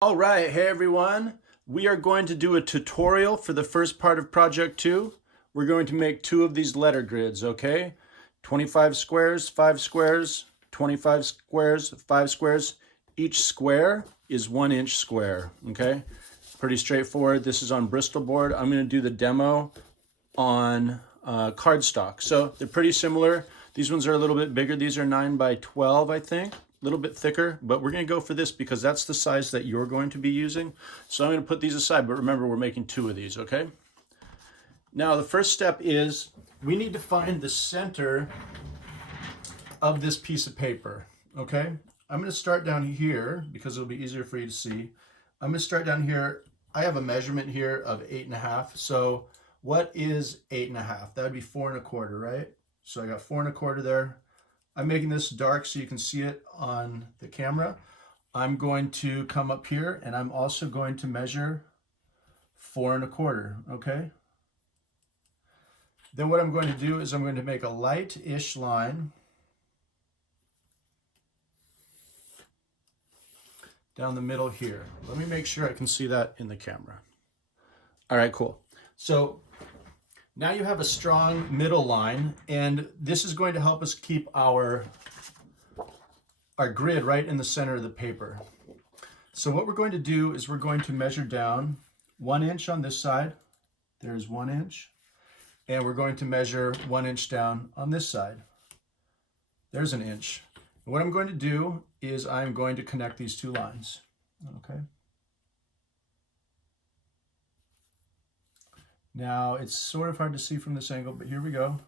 All right, hey everyone. We are going to do a tutorial for the first part of project 2. We're going to make 2 of these letter grids, okay? 25 squares, 5 squares, 25 squares, 5 squares. Each square is 1 inch square, okay? Pretty straightforward. This is on Bristol board. I'm going to do the demo on cardstock. So they're pretty similar. These ones are a little bit bigger. These are 9 by 12, I think. A little bit thicker, but we're going to go for this because that's the size that you're going to be using. So I'm going to put these aside, but remember we're making 2 of these, okay? Now the first step is we need to find the center of this piece of paper, okay? I'm going to start down here because it'll be easier for you to see. I'm going to start down here. I have a measurement here of 8.5. So what is 8.5? That would be 4.25, right? So I got 4.25 there. I'm making this dark so you can see it on the camera. I'm going to come up here and I'm also going to measure 4.25, okay? Then what I'm going to do is I'm going to make a light-ish line down the middle here. Let me make sure I can see that in the camera. All right, cool. So now you have a strong middle line, and this is going to help us keep our grid right in the center of the paper. So what we're going to do is we're going to measure down 1 inch on this side. There's 1 inch. And we're going to measure 1 inch down on this side. There's an inch. And what I'm going to do is I'm going to connect these 2 lines, okay? Now, it's sort of hard to see from this angle, but here we go.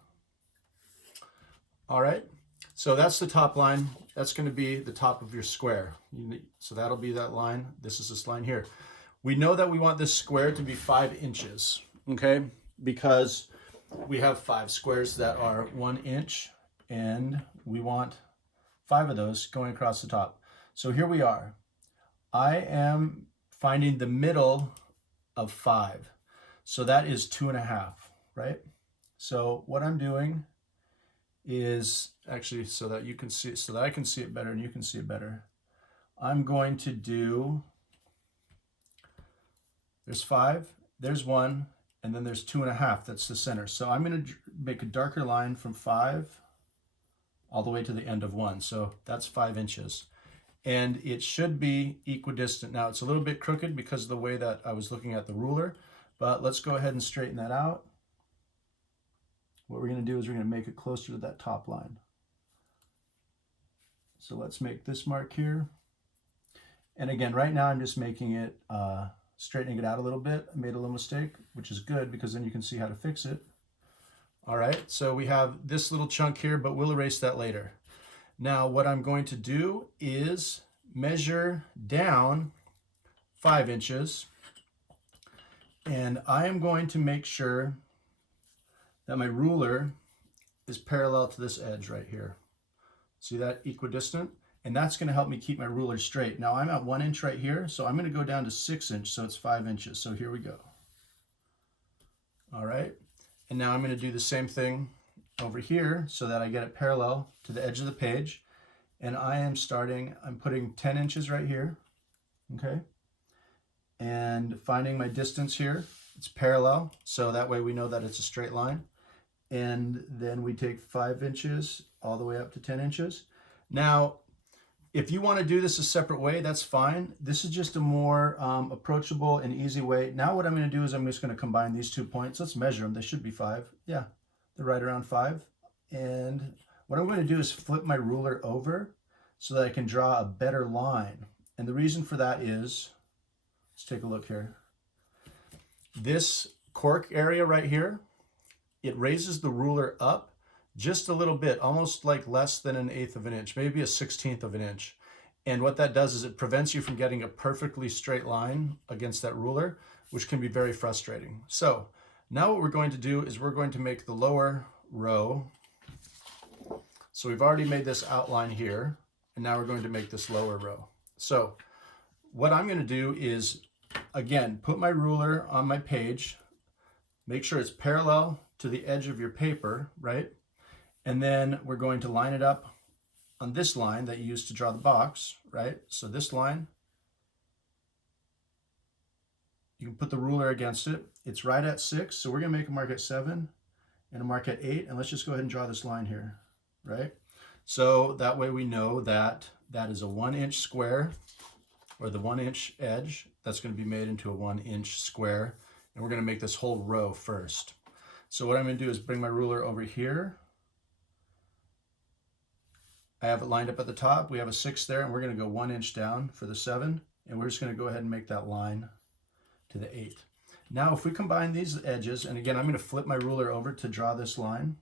All right, so that's the top line. That's going to be the top of your square. So that'll be that line. This is this line here. We know that we want this square to be 5 inches, okay? Because we have 5 squares that are 1 inch, and we want 5 of those going across the top. So here we are. I am finding the middle of 5. So that is 2.5, right? So what I'm doing is actually so that you can see, so that I can see it better and you can see it better. I'm going to do, there's 5, there's 1, and then there's 2.5. That's the center. So I'm going to make a darker line from 5 all the way to the end of 1. So that's 5 inches. And it should be equidistant. Now it's a little bit crooked because of the way that I was looking at the ruler. But let's go ahead and straighten that out. What we're going to do is we're going to make it closer to that top line. So let's make this mark here. And again, right now I'm just making it, straightening it out a little bit. I made a little mistake, which is good because then you can see how to fix it. All right, so we have this little chunk here, but we'll erase that later. Now what I'm going to do is measure down 5 inches. And I am going to make sure that my ruler is parallel to this edge right here. See that, equidistant? And that's going to help me keep my ruler straight. Now I'm at 1 inch right here, so I'm going to go down to 6 inch, so it's 5 inches. So here we go. All right, and now I'm going to do the same thing over here so that I get it parallel to the edge of the page. And I am starting, I'm putting 10 inches right here, okay? And finding my distance here, it's parallel, so that way we know that it's a straight line. And then we take 5 inches all the way up to 10 inches. Now, if you want to do this a separate way, that's fine. This is just a more approachable and easy way. Now what I'm going to do is I'm just going to combine these 2 points. Let's measure them. They should be 5. Yeah, they're right around 5. And what I'm going to do is flip my ruler over so that I can draw a better line. And the reason for that is, let's take a look here. This cork area right here, it raises the ruler up just a little bit, almost like less than 1/8 of an inch, maybe a 1/16 of an inch. And what that does is it prevents you from getting a perfectly straight line against that ruler, which can be very frustrating. So now what we're going to do is we're going to make the lower row. So we've already made this outline here, and now we're going to make this lower row. So what I'm going to do is, again, put my ruler on my page, make sure it's parallel to the edge of your paper, right? And then we're going to line it up on this line that you used to draw the box, right? So this line can put the ruler against it. It's right at 6, so we're going to make a mark at 7 and a mark at 8, and let's just go ahead and draw this line here, right? So that way we know that that is a 1-inch square, or the 1-inch edge that's going to be made into a 1-inch square, and we're going to make this whole row first. So what I'm going to do is bring my ruler over here. I have it lined up at the top. We have a 6 there, and we're going to go 1 inch down for the 7, and we're just going to go ahead and make that line to the 8. Now if we combine these edges, and again I'm going to flip my ruler over to draw this line,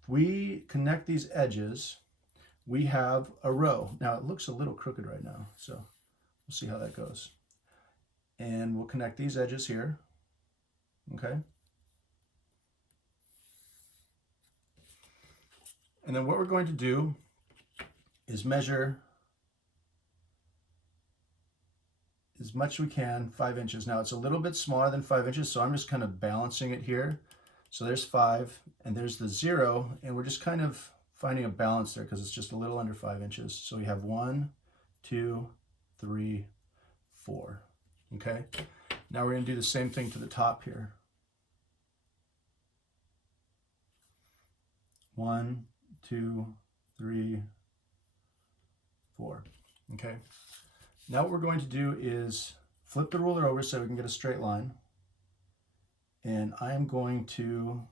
if we connect these edges, we have a row. Now it looks a little crooked right now, so we'll see how that goes. And we'll connect these edges here, okay? And then what we're going to do is measure as much as we can, 5 inches. Now it's a little bit smaller than 5 inches, so I'm just kind of balancing it here. So there's 5 and there's the 0, and we're just kind of finding a balance there because it's just a little under 5 inches. So we have 1, 2, 3, 4. Okay, now we're going to do the same thing to the top here. 1, 2, 3, 4. Okay, now what we're going to do is flip the ruler over so we can get a straight line, and I am going to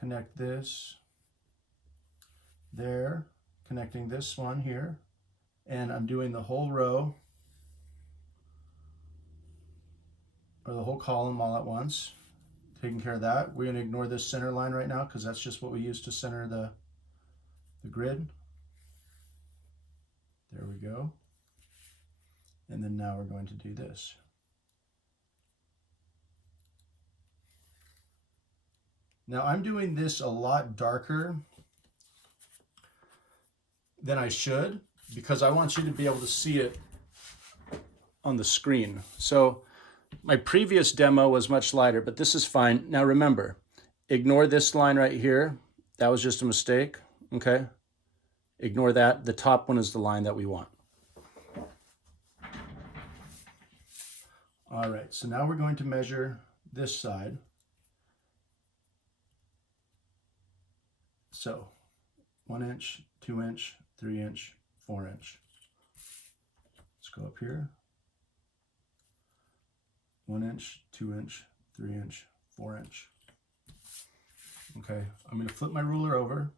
connect this there, connecting this one here, and I'm doing the whole row or the whole column all at once, taking care of that. We're going to ignore this center line right now because that's just what we use to center the grid. There we go. And then now we're going to do this. Now I'm doing this a lot darker than I should because I want you to be able to see it on the screen. So my previous demo was much lighter, but this is fine. Now remember, ignore this line right here. That was just a mistake, okay? Ignore that. The top one is the line that we want. All right, so now we're going to measure this side. So 1 inch, 2 inch, 3 inch, 4 inch. Let's go up here. 1 inch, 2 inch, 3 inch, 4 inch. Okay, I'm going to flip my ruler over.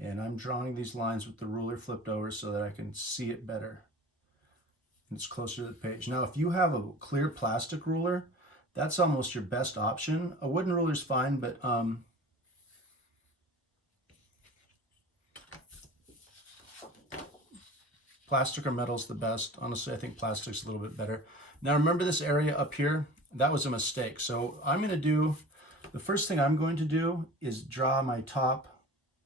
And I'm drawing these lines with the ruler flipped over so that I can see it better. And it's closer to the page. Now, if you have a clear plastic ruler, that's almost your best option. A wooden ruler is fine, but plastic or metal is the best. Honestly, I think plastic's a little bit better. Now, remember this area up here? That was a mistake. So I'm going to do, the first thing I'm going to do is draw my top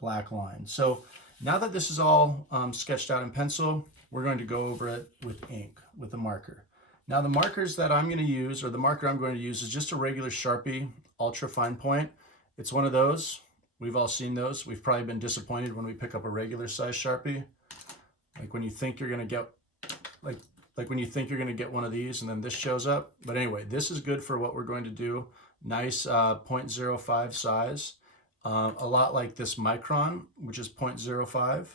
black line. So now that this is all sketched out in pencil, we're going to go over it with ink, with a marker. Now the markers that I'm going to use, or the marker I'm going to use, is just a regular Sharpie ultra fine point. It's one of those. We've all seen those. We've probably been disappointed when we pick up a regular size Sharpie. Like when you think you're going to get, like when you think you're going to get one of these and then this shows up. But anyway, this is good for what we're going to do. Nice 0.05 size. A lot like this micron, which is 0.05,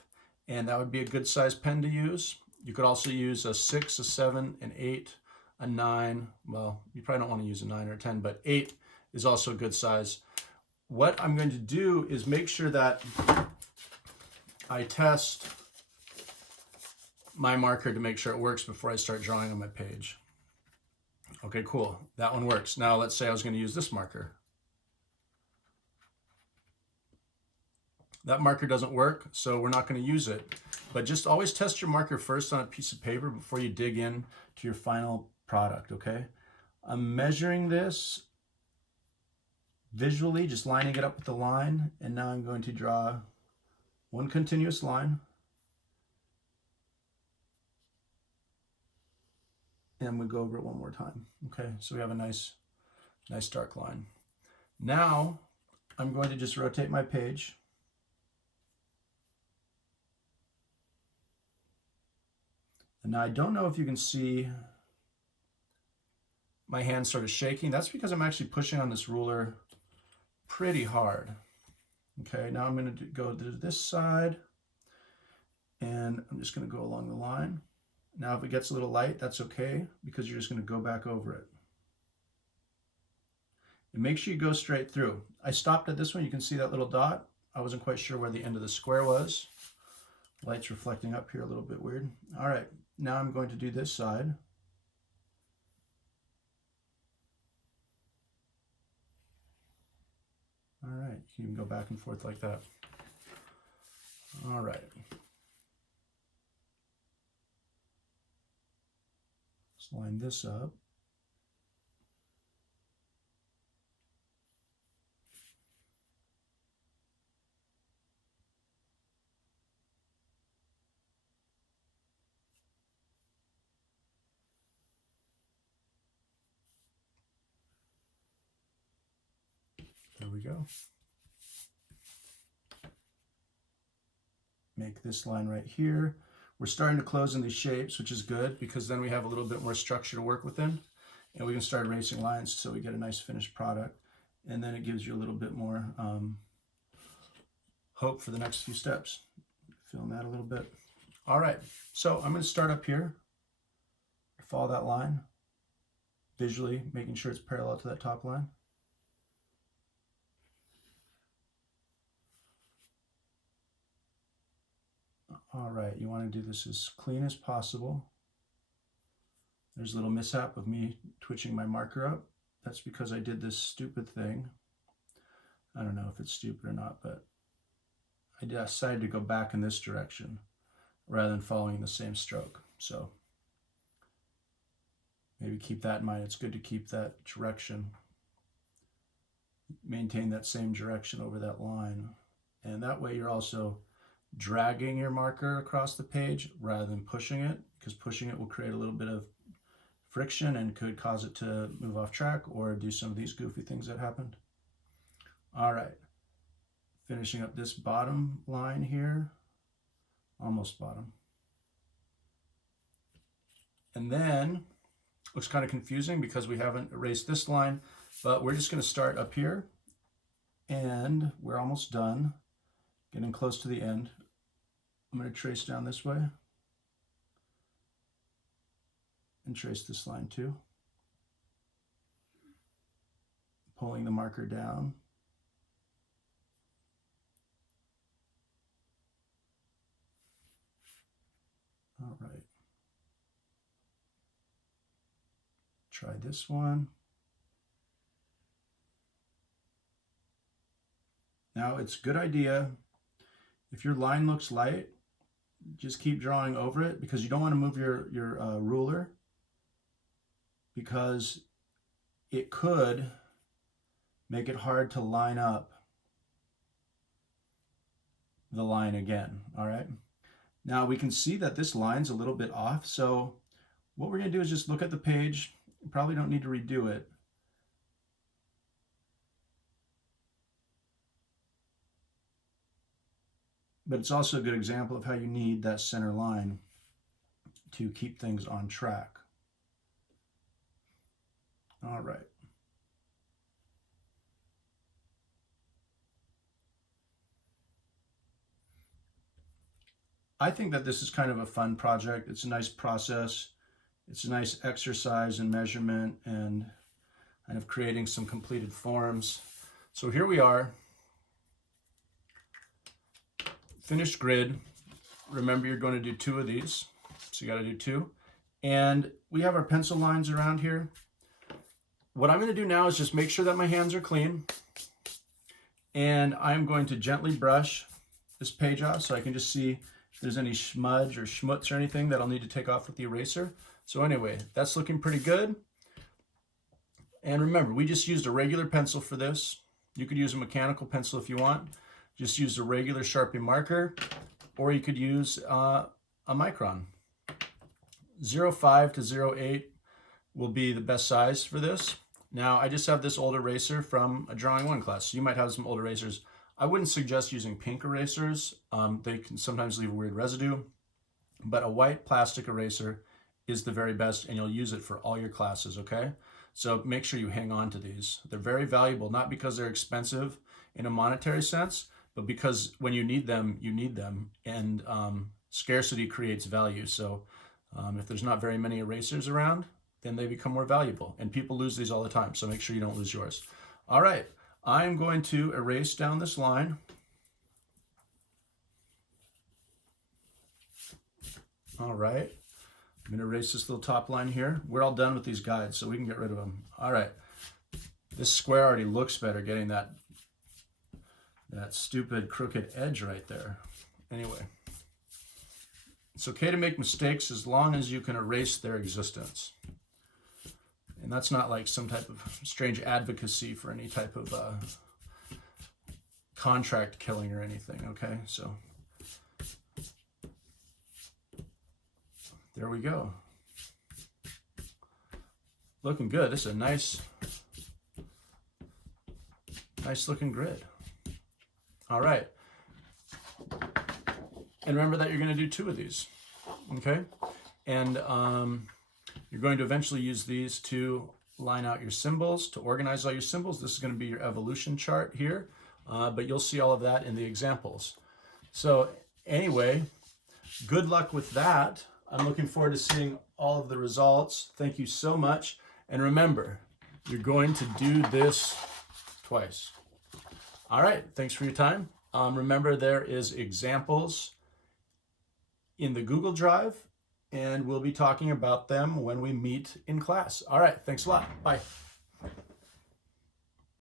and that would be a good size pen to use. You could also use a 6, a 7, an 8, a 9. Well, you probably don't want to use a 9 or a 10, but 8 is also a good size. What I'm going to do is make sure that I test my marker to make sure it works before I start drawing on my page. Okay, cool. That one works. Now let's say I was going to use this marker. That marker doesn't work, so we're not going to use it. But just always test your marker first on a piece of paper before you dig in to your final product, okay? I'm measuring this visually, just lining it up with the line, and now I'm going to draw one continuous line. And we go over it one more time, okay? So we have a nice dark line. Now I'm going to just rotate my page. And now I don't know if you can see my hand sort of shaking. That's because I'm actually pushing on this ruler pretty hard. Okay, now I'm going to go to this side, and I'm just going to go along the line. Now if it gets a little light, that's okay, because you're just going to go back over it. And make sure you go straight through. I stopped at this one. You can see that little dot. I wasn't quite sure where the end of the square was. Light's reflecting up here, a little bit weird. All right, now I'm going to do this side. All right, you can go back and forth like that. All right. Let's line this up. There we go. Make this line right here. We're starting to close in these shapes, which is good because then we have a little bit more structure to work within, and we can start erasing lines so we get a nice finished product. And then it gives you a little bit more hope for the next few steps. Feeling that a little bit. All right, so I'm going to start up here, follow that line, visually making sure it's parallel to that top line. All right, you want to do this as clean as possible. There's a little mishap of me twitching my marker up. That's because I did this stupid thing. I don't know if it's stupid or not, but I decided to go back in this direction rather than following the same stroke. So maybe keep that in mind. It's good to keep that direction, maintain that same direction over that line. And that way you're also dragging your marker across the page rather than pushing it, because pushing it will create a little bit of friction and could cause it to move off track or do some of these goofy things that happened. All right, finishing up this bottom line here, almost bottom. And then, looks kind of confusing because we haven't erased this line, but we're just going to start up here, and we're almost done, getting close to the end. I'm going to trace down this way and trace this line too. Pulling the marker down. All right. Try this one. Now it's a good idea, if your line looks light, just keep drawing over it, because you don't want to move your ruler, because it could make it hard to line up the line again. All right. Now we can see that this line's a little bit off. So what we're going to do is just look at the page. You probably don't need to redo it. But it's also a good example of how you need that center line to keep things on track. All right. I think that this is kind of a fun project. It's a nice process. It's a nice exercise in measurement and kind of creating some completed forms. So here we are. Finished grid. Remember, you're going to do 2 of these. So you got to do 2. And we have our pencil lines around here. What I'm going to do now is just make sure that my hands are clean. And I'm going to gently brush this page off so I can just see if there's any smudge or schmutz or anything that I'll need to take off with the eraser. So anyway, that's looking pretty good. And remember, we just used a regular pencil for this. You could use a mechanical pencil if you want. Just use a regular Sharpie marker, or you could use a micron. 0.5 to 0.8 will be the best size for this. Now I just have this old eraser from a Drawing 1 class. So you might have some old erasers. I wouldn't suggest using pink erasers. They can sometimes leave a weird residue, but a white plastic eraser is the very best, and you'll use it for all your classes, okay? So make sure you hang on to these. They're very valuable, not because they're expensive in a monetary sense, but because when you need them, and scarcity creates value. So if there's not very many erasers around, then they become more valuable, and people lose these all the time, so make sure you don't lose yours. All right, I'm going to erase down this line. All right, I'm going to erase this little top line here. We're all done with these guides, so we can get rid of them. All right, this square already looks better, getting that stupid crooked edge right there. Anyway, it's okay to make mistakes as long as you can erase their existence. And that's not like some type of strange advocacy for any type of contract killing or anything, okay? So there we go. Looking good. This is a nice looking grid. All right. And remember that you're going to do 2 of these, okay? And you're going to eventually use these to line out your symbols, to organize all your symbols. This is going to be your evolution chart here, but you'll see all of that in the examples. So anyway, good luck with that. I'm looking forward to seeing all of the results. Thank you so much. And remember, you're going to do this twice. All right, thanks for your time. Remember, there is examples in the Google Drive, and we'll be talking about them when we meet in class. All right, thanks a lot. Bye.